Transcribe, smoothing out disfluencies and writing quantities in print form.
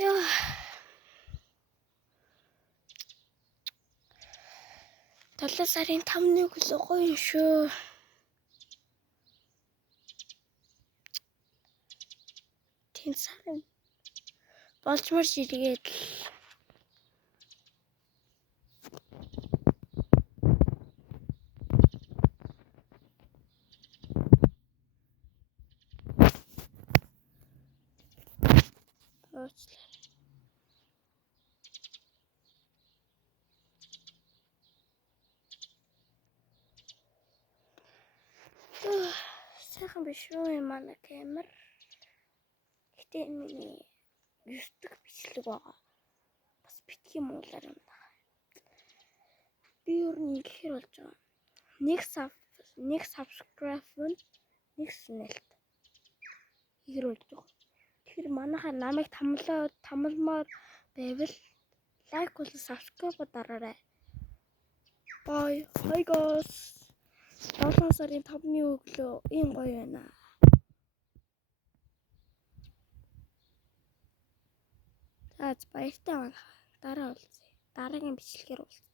Яа. 7 сарын 5-ны өглөө гоё юм шүү. Тэн сарын болчмор жиргээд сайхан биш үү манай камер. Гэтэ энэ миний 9 дахь бичлэг байгаа. Бас битгий муулаар юм даа. Би юу нэг гэхэр болж байгаа. Нэг subscribe нэг снэлт ихэр болж байгаа. Тэгэхээр манайхаа намайг тамалмаар байвал лайк болон subscribe дараарай. Bye. Hi guys. 7 сарын 5-ны өглөө ийм гоё байна. За баяртай байна. Дараа уулзъя. Дараагийн бичлэгээр уулзъя.